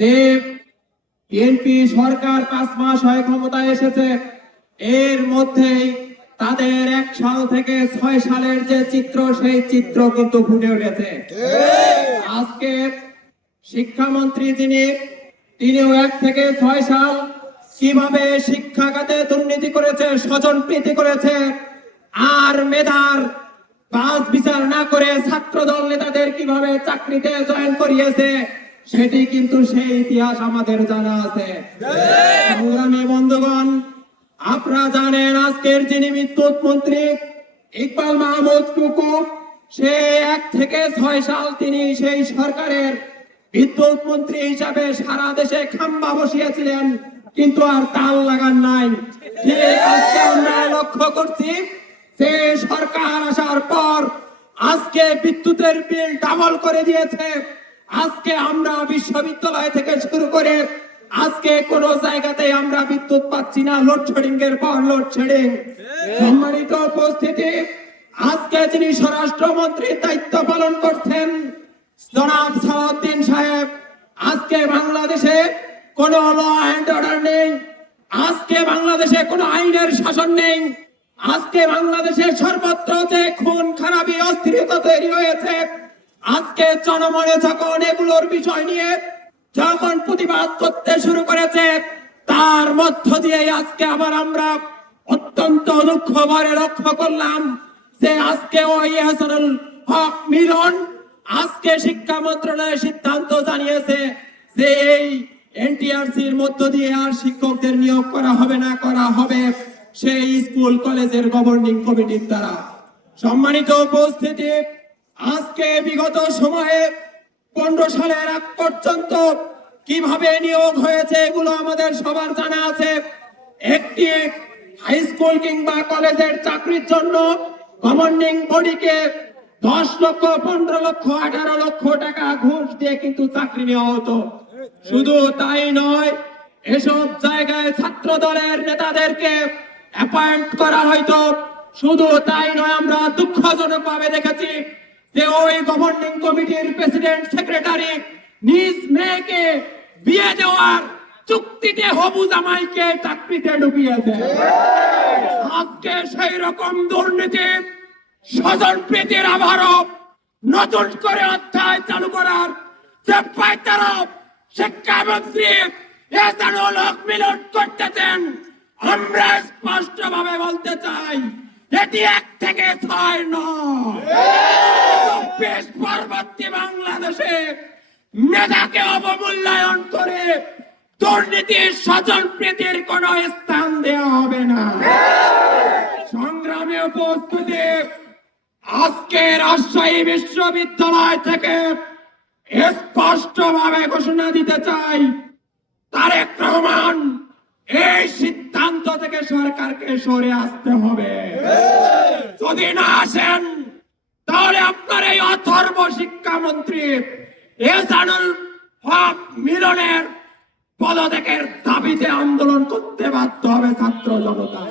যে বিএনপি সরকার 5 মাস হয় ক্ষমতায় এসেছে, এর মধ্যেই তাদের 1 সাল থেকে 6 সালের যে চিত্র, সেই চিত্র কিন্তু ফুটে উঠেছে। আজকে শিক্ষামন্ত্রী তিনিও 1 থেকে 6 সাল কিভাবে শিক্ষা খাতে দুর্নীতি করেছে, স্বজনপ্রীতি করেছে, আর মেধার বাছ বিচার না করে ছাত্রদল নেতাদের কিভাবে চাকরিতে জয়েন করিয়েছে, সেটি কিন্তু সেই ইতিহাস আমাদের জানা আছে। সংগ্রামী বন্ধুগণ, আপনারা জানেন আজকের যিনি বিদ্যুৎ মন্ত্রী ইকবাল মাহমুদ টুকু, সে 1 থেকে 6 সাল তিনি সেই সরকারের বিদ্যুৎ মন্ত্রী হিসাবে সারা দেশে খাম্বা বসিয়েছিলেন, কিন্তু আর তাল লাগান নাই। আজকে আমরা লক্ষ্য করছি যে সরকার আসার পর আজকে বিদ্যুতের বিল ডাবল করে দিয়েছে। আজকে আমরা বিশ্ববিদ্যালয় থেকে শুরু করে আজকে কোন জায়গাতে আমরা বিদ্যুৎ পাচ্ছি না, লোডশেডিং এর পর লোডশেডিং। সম্মানিত উপস্থিতি, আজকে যিনি স্বরাষ্ট্রমন্ত্রীর দায়িত্ব পালন করছেন জনাব সালাউদ্দিন সাহেব, আজকে বাংলাদেশে কোন ল অ্যান্ড অর্ডার নেই, আজকে বাংলাদেশে কোন আইনের শাসন নেই, আজকে বাংলাদেশে সর্বত্র যে খুন খারাপি অস্থিরতা তৈরি হয়েছে, আজকে জনমনে যখন এগুলোর বিষয় নিয়ে যখন প্রতিবাদ করতে শুরু করেছে, তার মধ্য দিয়ে আজকে আবার আমরা অত্যন্ত দুঃখ ভরে লক্ষ্য করলাম যে আজকে ওই হাসানুল হক মিলন আজকে শিক্ষা মন্ত্রণালয়ের সিদ্ধান্ত জানিয়েছে যে এই এনটিআরসির মধ্য দিয়ে আর শিক্ষকদের নিয়োগ করা হবে না, করা হবে সেই স্কুল কলেজের গভর্নিং কমিটির দ্বারা। সম্মানিত উপস্থিতি, আজকে বিগত সময়ে 15 সালের আগ পর্যন্ত কিভাবে নিয়োগ হয়েছে এগুলো আমাদের সবার জানা আছে। একটি হাই স্কুল কিংবা কলেজের চাকরির জন্য গভর্নিং বডিকে 10 লক্ষ, 15 লক্ষ, 18 লক্ষ টাকা ঘুষ দিয়ে কিন্তু চাকরি নেওয়া হতো। শুধু তাই নয়, এসব জায়গায় ছাত্র দলের নেতাদেরকে অ্যাপয়েন্ট করা হয়তো। শুধু তাই নয়, আমরা দুঃখজনক ভাবে দেখেছি যে ওই গভর্নিং কমিটির প্রেসিডেন্ট সেক্রেটারি নিজ মেয়েকে বিয়ে দেওয়ার চুক্তিতে হবু জামাইকে চাকরিতে ঢুকিয়েছে। আজকে সেই রকম দুর্নীতি, স্বজনপ্রীতির আবারও নতুন করে অধ্যায় চালু করার যে পায়তারা শিক্ষামন্ত্রী এহসানুল হক মিলন করতেছেন, আমরা স্পষ্ট ভাবে বলতে চাই এটি 1 থেকে 6 নয়। পরবর্তী বাংলাদেশে মেধাকে অবমূল্যায়ন করে দুর্নীতির, স্বজনপ্রীতির কোন স্থান দেওয়া হবে না। সংগ্রামে উপস্থিতি, আজকে রাজশাহী বিশ্ববিদ্যালয় থেকে স্পষ্ট ভাবে ঘোষণা দিতে চাই, তারেক রহমান এই সিদ্ধান্ত থেকে সরকারকে সরে আসতে হবে। যদি না আসেন তাহলে আপনার এই অথর্ব শিক্ষামন্ত্রী এহসানুল হক মিলনের পদত্যাগের দাবিতে আন্দোলন করতে বাধ্য হবে ছাত্র জনতা।